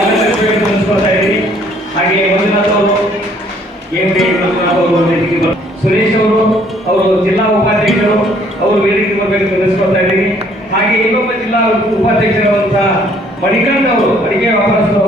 ಅಲಂಕರಿಸಿಕೊಳ್ತಾ ಇದ್ದೀನಿ. ಹಾಗೆ ಮಂಜುನಾಥ್ ಸುರೇಶ್ ಅವರು ಜಿಲ್ಲಾ ಉಪಾಧ್ಯಕ್ಷರು, ಅವರು ವೇದಿಕೆ ಬರಬೇಕು ತಿಳಿಸ್ಕೊಳ್ತಾ ಇದ್ದೀನಿ. ಹಾಗೆ ಇನ್ನೊಬ್ಬ ಜಿಲ್ಲಾ ಉಪಾಧ್ಯಕ್ಷರಾದಂತಹ ಮಣಿಕಾಂತ್ ಅವರು ಅಡಿಗೆ ವ್ಯಾಪಾರಸ್ಥರು.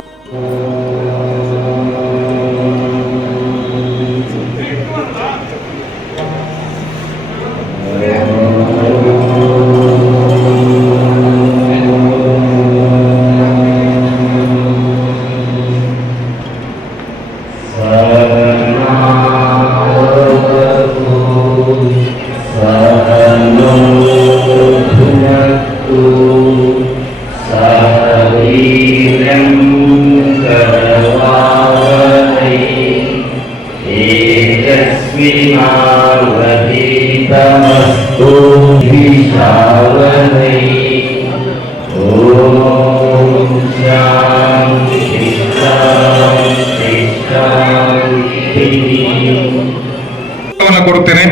ಕೊಡುತ್ತೇನೆ.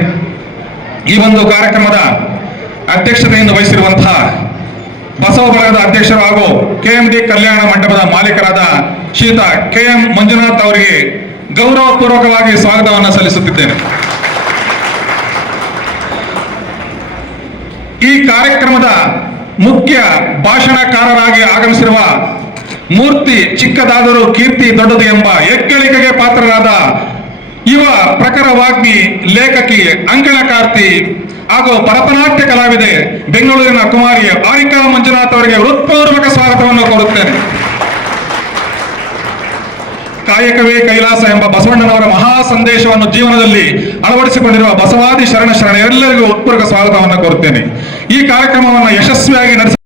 ಈ ಒಂದು ಕಾರ್ಯಕ್ರಮದ ಅಧ್ಯಕ್ಷತೆಯನ್ನು ವಹಿಸಿರುವಂತಹ ಬಸವ ಬಳಗದ ಅಧ್ಯಕ್ಷರು ಹಾಗೂ KMD ಕಲ್ಯಾಣ ಮಂಟಪದ ಮಾಲೀಕರಾದ ಶ್ರೀಯುತ KM ಮಂಜುನಾಥ್ ಅವರಿಗೆ ಗೌರವಪೂರ್ವಕವಾಗಿ ಸ್ವಾಗತವನ್ನು ಸಲ್ಲಿಸುತ್ತಿದ್ದೇನೆ. ಈ ಕಾರ್ಯಕ್ರಮದ ಮುಖ್ಯ ಭಾಷಣಕಾರರಾಗಿ ಆಗಮಿಸಿರುವ ಮೂರ್ತಿ ಚಿಕ್ಕದಾದರೂ ಕೀರ್ತಿ ದೊಡ್ಡದು ಎಂಬ ಹೆಗ್ಗಳಿಕೆಗೆ ಪಾತ್ರರಾದ ಯುವ ಪ್ರಖರ ವಾಗ್ಮಿ, ಲೇಖಕಿ, ಅಂಕಣಕಾರ್ತಿ ಹಾಗೂ ಭರತನಾಟ್ಯ ಕಲಾವಿದೆ ಬೆಂಗಳೂರಿನ ಕುಮಾರಿ ಆರಿಕಾ ಮಂಜುನಾಥ್ ಅವರಿಗೆ ಹೃತ್ಪೂರ್ವಕ ಸ್ವಾಗತವನ್ನು ಕೋರುತ್ತೇನೆ. ಕಾಯಕವೇ ಕೈಲಾಸ ಎಂಬ ಬಸವಣ್ಣನವರ ಮಹಾ ಸಂದೇಶವನ್ನು ಜೀವನದಲ್ಲಿ ಅಳವಡಿಸಿಕೊಂಡಿರುವ ಬಸವಾದಿ ಶರಣ ಎಲ್ಲರಿಗೂ ಹೃತ್ಪೂರ್ವಕ ಸ್ವಾಗತವನ್ನು ಕೋರುತ್ತೇನೆ. ಈ ಕಾರ್ಯಕ್ರಮವನ್ನು ಯಶಸ್ವಿಯಾಗಿ ನಡೆಸ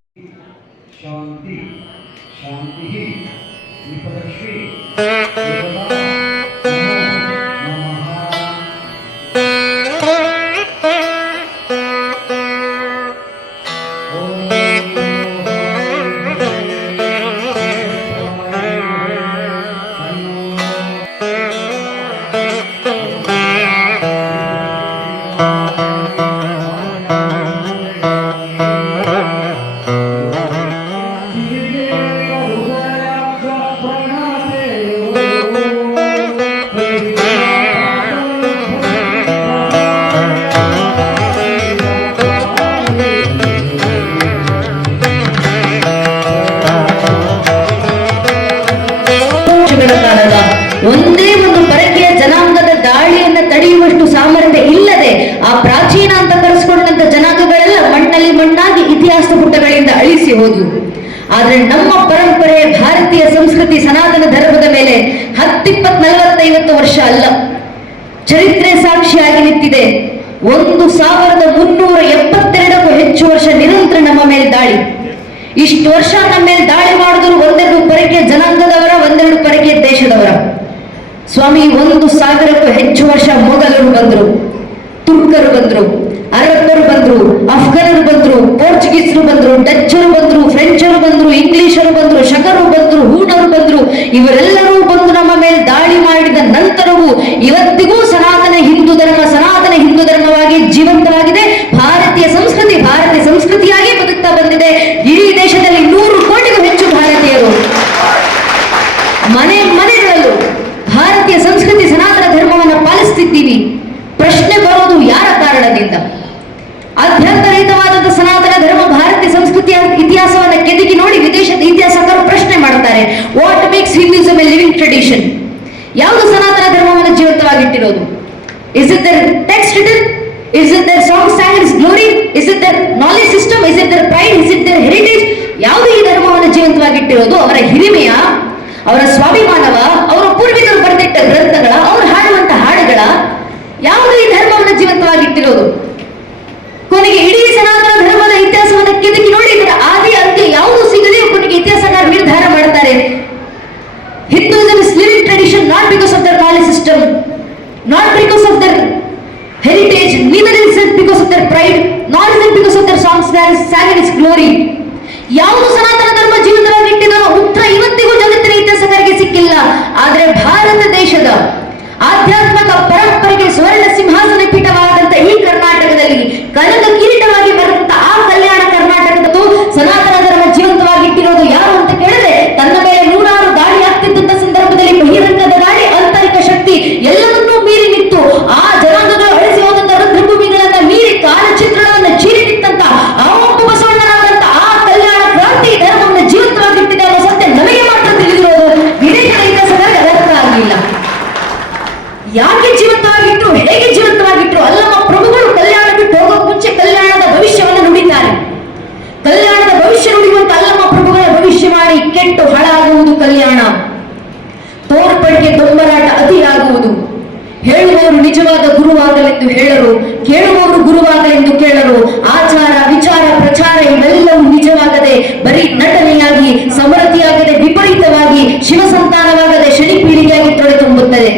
ಒಂದೇ ಒಂದು ಪರಕೀಯ ಜನಾಂಗದ ದಾಳಿಯನ್ನ ತಡೆಯುವಷ್ಟು ಸಾಮರ್ಥ್ಯ ಇಲ್ಲದೆ ಆ ಪ್ರಾಚೀನ ಅಂತ ಕರೆಸಿಕೊಂಡಂತ ಜನಾಂಗಗಳೆಲ್ಲ ಮಣ್ಣಲ್ಲಿ ಮಣ್ಣಾಗಿ ಇತಿಹಾಸ ಪುಟಗಳಿಂದ ಅಳಿಸಿ ಹೋದ್ವು. ಆದ್ರೆ ನಮ್ಮ ಪರಂಪರೆ, ಭಾರತೀಯ ಸಂಸ್ಕೃತಿ, ಸನಾತನ ಧರ್ಮದ ಮೇಲೆ 10, 20, 40, 50 ವರ್ಷ ಅಲ್ಲ, ಚರಿತ್ರೆ ಸಾಕ್ಷಿಯಾಗಿ ನಿಂತಿದೆ. 1372ಕ್ಕೂ ಹೆಚ್ಚು ವರ್ಷ ನಿರಂತರ ನಮ್ಮ ಮೇಲೆ ದಾಳಿ. ಇಷ್ಟು ವರ್ಷ ನಮ್ಮ ಮೇಲೆ ದಾಳಿ ಮಾಡಿದ್ರು ಒಂದೆರಡು ಪರಕೀಯ ಜನಾಂಗದವರ, ಒಂದೆರಡು ಪರಕೀಯ ದೇಶದವರ. ಸ್ವಾಮಿ, 1000ಕ್ಕೂ ಹೆಚ್ಚು ವರ್ಷ ಮೊಘಲರು ಬಂದ್ರು, ತುರ್ಕರು ಬಂದ್ರು, ಅರಬ್ಬರು ಬಂದ್ರು, ಅಫ್ಘನರು ಬಂದ್ರು, ಪೋರ್ಚುಗೀಸರು ಬಂದ್ರು, ಡಚ್ಚರು ಬಂದ್ರು, ಫ್ರೆಂಚರು ಬಂದ್ರು, ಇಂಗ್ಲಿಷರು ಬಂದ್ರು, ಶಕರು ಬಂದ್ರು, ಹೂಣರು ಬಂದ್ರು. ಇವರೆಲ್ಲರೂ ಬಂದು ನಮ್ಮ ಮೇಲೆ ದಾಳಿ ಮಾಡಿದ ನಂತರವೂ ಇವತ್ತಿಗೂ ಸನಾತನ ಹಿಂದೂ ಧರ್ಮವಾಗಿ ಜೀವಂತವಾಗಿದೆ. ಭಾರತೀಯ ಸಂಸ್ಕೃತಿಯಾಗಿ ಬದುಕ್ತಾ ಬಂದಿದೆ. ಇಡೀ ದೇಶದಲ್ಲಿ 100 ಕೋಟಿಗೂ ಹೆಚ್ಚು ಭಾರತೀಯರು ಮನೆಗಳಲ್ಲೂ ಭಾರತೀಯ ಸಂಸ್ಕೃತಿ, ಸನಾತನ ಧರ್ಮವನ್ನು ಪಾಲಿಸ್ತಿದ್ದೀವಿ. ಪ್ರಶ್ನೆ ಬರೋದು ಯಾರ ಕಾರಣದಿಂದ? ಅಧ್ಯಂತರಹಿತವಾದಂತಹ ಸನಾತನ ಧರ್ಮ ಭಾರತೀಯ ಸಂಸ್ಕೃತಿಯ ಇತಿಹಾಸವನ್ನು ಕೆದಕಿ ನೋಡಿ ವಿದೇಶದ ಇತಿಹಾಸಕಾರರು ಪ್ರಶ್ನೆ ಮಾಡುತ್ತಾರೆ. What makes Hinduism a living tradition? ಯಾವುದು ಸನಾತನ ಧರ್ಮವನ್ನು ಜೀವಂತವಾಗಿಟ್ಟಿರೋದು? Is it the text written? Is it the song sang its glory? Is it the knowledge system? Is it the pride? Is it the heritage? ಯಾವುದು ಈ ಧರ್ಮವನ್ನು ಜೀವಂತವಾಗಿಟ್ಟಿರೋದು? ಅವರ ಹಿರಿಮೆಯ, ಅವರ ಸ್ವಾಭಿಮಾನವ, ಅವರ ಪೂರ್ವಿಕರು ಬರೆದಿಟ್ಟ ಗ್ರಂಥಗಳ, ಅವರು ಹಾಡುವಂತ ಹಾಡುಗಳ? ಯಾವುದು ಈ ಧರ್ಮವನ್ನು ಜೀವಂತವಾಗಿಟ್ಟಿರೋದು? ಕೊನೆಗೆ ಇಡೀ ಸನಾತನ ಧರ್ಮದ ಇತಿಹಾಸವನ್ನು ಕೆದಕಿ ನೋಡಿ ಇದರ ಆದಿ ಅಂತ್ಯ ಯಾವುದು ಸಿಗದೆ ಕೊನೆಗೆ ಇತಿಹಾಸಕಾರ ನಿರ್ಧಾರ ಮಾಡ್ತಾರೆ. Hinduism is living tradition not because of their knowledge system, not because of their heritage, neither is it because of their pride, nor is it because of their songs sang in its glory. ಯಾವುದು ಸನಾತನ ಧರ್ಮ ಜೀವಿತವಾಗಿಟ್ಟಿದೋ ಉತ್ತರ ಇವತ್ತಿಗೂ ಜಗತ್ತಿನ ಇತಿಹಾಸಕಾರರಿಗೆ ಸಿಕ್ಕಿಲ್ಲ. ಆದರೆ ಭಾರತ ದೇಶದ ಆಧ್ಯಾತ್ಮಿಕ ಪರಂಪರೆಗೆ ಸ್ವರ್ಣ ಸಿಂಹಾಸನ ಪೀಠವಾದಂತ ಈ ಕರ್ನಾಟಕದಲ್ಲಿ ಕನಕ ಕಿರೀಟವಾಗಿ ಬರುವಂತ ಆ ಕಲ್ಯಾಣ ಕರ್ನಾಟಕದ ಸನಾತನ ಧರ್ಮ ಜೀವಂತವಾಗಿಟ್ಟಿರೋದು ಯಾರು ಅಂತ ಕೇಳಿದ್ರೆ ತನ್ನ ಮೇಲೆ 100 ಹೇಳುವವರು ನಿಜವಾದ ಗುರುವಾಗಲೆಂದು ಹೇಳರು, ಕೇಳುವವರು ಗುರುವಾಗಲೆಂದು ಕೇಳರು. ಆಚಾರ ವಿಚಾರ ಪ್ರಚಾರ ಇವೆಲ್ಲವೂ ನಿಜವಾಗದೆ ಬರೀ ನಟನೆಯಾಗಿ, ಸಮರತಿಯಾಗದೆ ವಿಪರೀತವಾಗಿ, ಶಿವಸಂತಾನವಾಗದೆ ಶನಿ ಪೀಳಿಗೆಯಾಗಿ ತೊಳೆತುಂಬುತ್ತದೆ.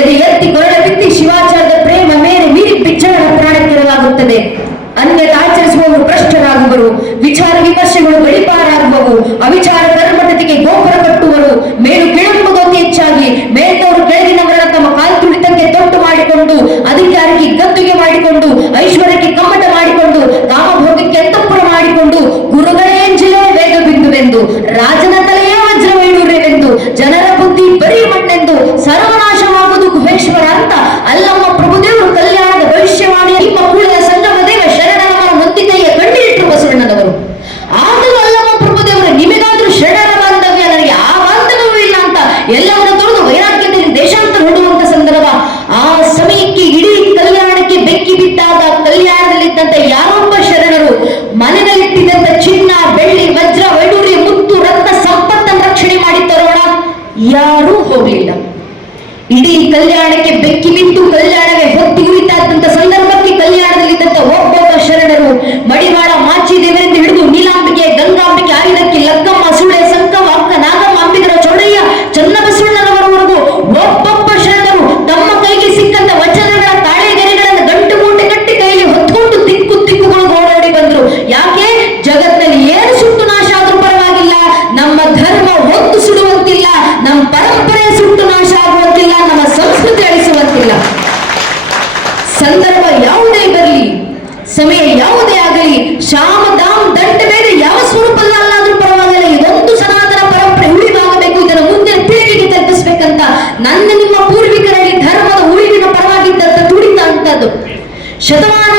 ಎದೆ ಎತ್ತಿ ಕೊರಳ ಬಿತ್ತಿ ಶಿವಾಚಾರದ ಪ್ರೇಮ ಮೇರೆ ಮೀರಿ ಬಿಚ್ಚಳ ಪ್ರಾಣಕ್ಕೆರವಾಗುತ್ತದೆ. ಅನ್ಯತೆ ಆಚರಿಸುವವರು ಭ್ರಷ್ಟರಾಗುವರು, ವಿಚಾರ ವಿಮರ್ಶೆಗಳು ಗಡಿಪಾರಾಗುವವು, ಅವಿಚಾರ ಕರ್ಮಟತೆಗೆ ಗೋಪುರ ಕಟ್ಟುವರು. ಮೇಲು ಕೆಳಂಬುದು ಅತಿ ಹೆಚ್ಚಾಗಿ ಮೇಲ್ನವರು ಕೆಳಗಿನವರನ್ನ ತಮ್ಮ ಕಾಲು ತುಳಿತಕ್ಕೆ ತೊಟ್ಟು ಮಾಡಿಕೊಂಡು, ಅಧಿಕಾರಕ್ಕೆ ಗದ್ದುಗೆ ಮಾಡಿಕೊಂಡು, ಐಶ್ವರ್ಯಕ್ಕೆ ಕಮ್ಮಟ ಮಾಡಿಕೊಂಡು, ಕಾಮಭೋಗಕ್ಕೆ ಅಂತಃಪುರ ಮಾಡಿಕೊಂಡು, ಗುರುಗಳೇ ಎಂಜಿಲೇ ವೇಗ ಬಿಂದುವೆಂದು, ರಾಜನ ತಲೆಯೇ ವಜ್ರವೈಡೂರ್ಯವೆಂದು, ಜನರ ಬುದ್ಧಿ ಬರೀ ಮಣ್ಣೆಂದು, ಸರ್ವನಾಶವಾಗುವುದು ಗುಹೇಶ್ವರ ಅಂತ ಅಲ್ಲಮ್ಮ ಪ್ರಭುದೇವರು ಕಲ್ಯಾಣದ ಭವಿಷ್ಯವಾಣಿ ನಿಮ್ಮ ಕೂಳೆಯ ಸಂಗಮ ದೇವ ಶರಣರವರ ಮುಂದಿಕೆಯ ಕಣ್ಣಿಟ್ಟರು ಬಸವಣ್ಣನವರು. ಆದರೂ ಅಲ್ಲಮ್ಮ ಪ್ರಭುದೇವರು ನಿಮಗಾದ್ರೂ ಶರಣರ ಬಾಂಧವ್ಯ, ನನಗೆ ಆ ಬಾಂಧವ್ಯವೂ ಇಲ್ಲ ಅಂತ ಎಲ್ಲವನ್ನು ತೊಳೆದು ವೈರಾಗ್ಯದಲ್ಲಿ ದೇಶಾಂತರ ಹೊಡುವಂತ ಸಂದರ್ಭ. ಆ ಸಮಯಕ್ಕೆ ಇಡೀ ಕಲ್ಯಾಣಕ್ಕೆ ಬೆಂಕಿ ಬಿಟ್ಟಾಗ ಕಲ್ಯಾಣದಲ್ಲಿದ್ದಂತ ಯಾರೊಬ್ಬ ಶರಣರು ಮನೆಯಲ್ಲಿಟ್ಟಿದ್ದಂತ ಚಿನ್ನ ಬೆಳ್ಳಿ ವಜ್ರ ವೈಡೂರ್ಯ ಮುತ್ತು ರತ್ನ ಸಂಪತ್ತನ್ನು ರಕ್ಷಣೆ ಮಾಡಿ ತರೋಣ ಯಾರೂ ಹೋಗಲಿಲ್ಲ. ಇಡೀ ಕಲ್ಯಾಣಕ್ಕೆ ಬೆಂಕಿ ಬಿದ್ದು ಕಲ್ಯಾಣವೇ ಹೊತ್ತಿ ಉರಿತಾ ಇದ್ದಂತ ಸಂದರ್ಭಕ್ಕೆ ಕಲ್ಯಾಣದಲ್ಲಿದ್ದಂತ ಒಬ್ಬೊಬ್ಬ ಶರಣರು ಮಡಿವಾಳ ಮಾಚಿದೇವರಿಂದ ಹಿಡಿದು ನೀಲಾಂಬಿಕೆ, ಗಂಗಾಂಬಿಕೆ, ಆಯುಧಕ್ಕೆ, ಲಕ್ಕಮ್ಮ, ಸುಳೆ, ಸಂಕವ, ಅಕ್ಕ, ನಾಗಮ್ಮ, ಅಂಬಿಗರ, ಚೌಡಯ್ಯ, ಚನ್ನಬಸವಣ್ಣನವರವರೆಗೂ ಒಬ್ಬೊಬ್ಬ ಶರಣರು ತಮ್ಮ ಕೈಗೆ ಸಿಕ್ಕಂತ ವಚನಗಳ ತಾಳೆಗೆರೆಗಳನ್ನು ಗಂಟು ಮೂಟೆ ಕಟ್ಟಿ ಕೈಯಲ್ಲಿ ಹೊತ್ಕೊಂಡು ತಿಕ್ಕು ತಿಕ್ಕುಗಳು ಓಡಾಡಿ ಬಂದ್ರು. ಯಾಕೆ? ಜಗತ್ತಿನಲ್ಲಿ ಏನು ಸುಟ್ಟು ನಾಶ ಆದ್ರೂ ಪರವಾಗಿಲ್ಲ, ನಮ್ಮ ಧರ್ಮ ಒಂದು ಸುಡುವಂತಿಲ್ಲ, ನಮ್ಮ ಪರಂಪರೆ ಸುಟ್ಟು ನಾಶ ಆಗುವಂತಿಲ್ಲ, ನಮ್ಮ ಸಂಸ್ಕೃತಿ ಅಳಿಸುವಂತಿಲ್ಲ. ಸಂದರ್ಭ ಯಾವುದೇ ಬರಲಿ, ಸಮಯ ಯಾವುದೇ ಆಗಲಿ, ಶಾಮ ದಾಮ್ ದಂಡ ಬೇರೆ ಯಾವ ಸ್ವರೂಪದಲ್ಲಾದ್ರೂ ಪರವಾಗಿಲ್ಲ, ಇದೊಂದು ಸನಾತನ ಪರಂಪರೆ ಉಳಿವಾಗಬೇಕು, ಇದನ್ನು ಮುಂದೆ ಪೀಳಿಗೆಗೆ ತಲುಪಿಸ್ಬೇಕಂತ ನನ್ನ ನಿಮ್ಮ ಪೂರ್ವಿಕರಲ್ಲಿ ಧರ್ಮದ ಉಳಿವಿನ ಪರವಾಗಿದ್ದಂತ ತುಡಿತ ಅಂತದ್ದು. ಶತಮಾನ